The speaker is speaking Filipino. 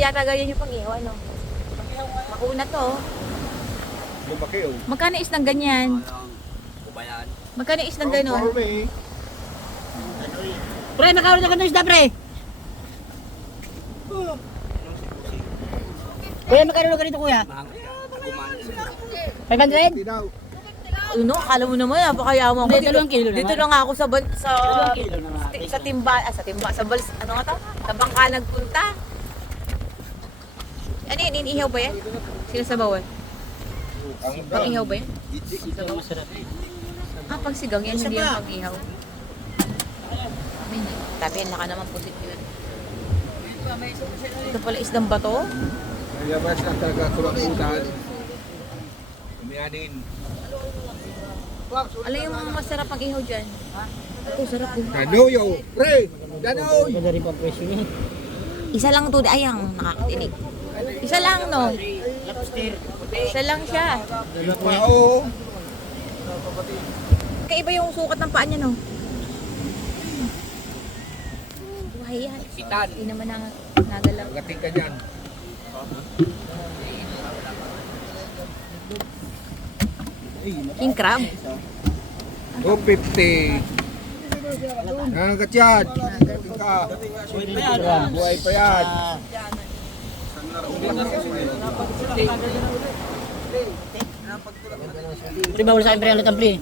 yata ganyan yung pag-ihaw, ano? Mauna to. Lumaki oh. Magkano is ng ganyan? Kubayan. Magkano is ng ganon? Pre, magkano na ganun isda, pre? Kuya, magkano na ganito, kuya? Mahal siya. Nagumaan. 500? Tinaw. Ano, akala mo naman, napakayaman ko. Hindi, 2 kilo Dito naman. lang ako sa Dalawang kilo naman. sa timba, sa balis, ano nga to? Sa bangka nagpunta. Ano yun, iniihaw ba yan? Sila sa bawal? Pang-ihaw ba yan? Ito masarap. Pang sigang yan, hindi yan pang-ihaw. Tapi yan, naka naman pusit yun. Ito pala isdang bato. Mayabas na talaga kulang-kulan. Umianin. Alam yung mga masarap ang ihaw dyan. Ito, sarap din. Danuyo! Pre! Danoy! Maganda rin pa presyo niya. Isa lang to, ay ang nakakatinig. Isa lang, no? Isa lang siya. Pao! Kaiba yung sukat ng paa niya, no? Buhay yan. Kitan. Hindi naman nagalaw. Gating ka dyan. King crab. 250. Nangagat yan. Gating ka. Buhay pa yan. Pre, bawal sa akin, pre, ang lutang, pre.